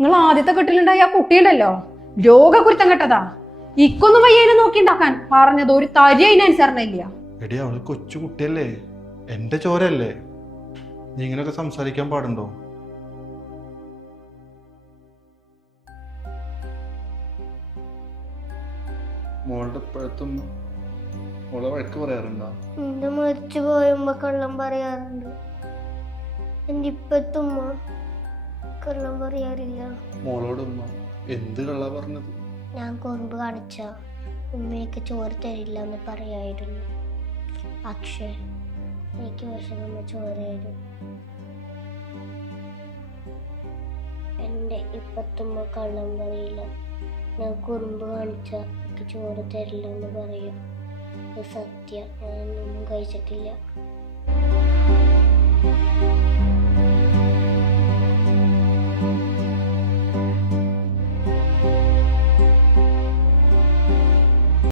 നിങ്ങൾ ആദ്യത്തെ കെട്ടിലുണ്ടായ ആ കുട്ടിയുണ്ടല്ലോ രോഗകുരുത്തം കെട്ടതാ. ഇക്കൊന്നും വയ്യേനെ നോക്കിണ്ടാക്കാൻ പറഞ്ഞത് ഒരു തരി അതിനനുസരണയില്ല. എടി അവള് കൊച്ചു കുട്ടിയല്ലേ, എന്റെ ചോരല്ലേ, നീ ഇങ്ങനെയൊക്കെ സംസാരിക്കാൻ പാടുണ്ടോ? മോളുടെ ഇപ്പോഴത്തും മോളെ വഴക്ക് പറയാറുണ്ടോ? എന്റെ മരിച്ചു പോയുമ്പോ കള്ളം പറയാറുണ്ട്. എന്റെ ഇപ്പത്തുമ്മ കള്ളം പറയാറില്ല. മോളോട് ഉമ്മ എന്ത് കള്ളാ പറഞ്ഞത്? ഞാൻ കൊമ്പ് കാണിച്ച ഉമ്മയ്ക്ക് ചോറ് തരില്ല എന്ന് പറയായിരുന്നു. പക്ഷേ എനിക്ക് വിഷമമ്മ ചോറ് തരും. എന്റെ ഇപ്പത്തുമ്മ കള്ളം പറയില്ല. ഞാൻ കുറുമ്പ് കാണിച്ച എനിക്ക് ചോറ് തരില്ല എന്ന് പറയും. സത്യം, ഞാനൊന്നും കഴിച്ചിട്ടില്ല.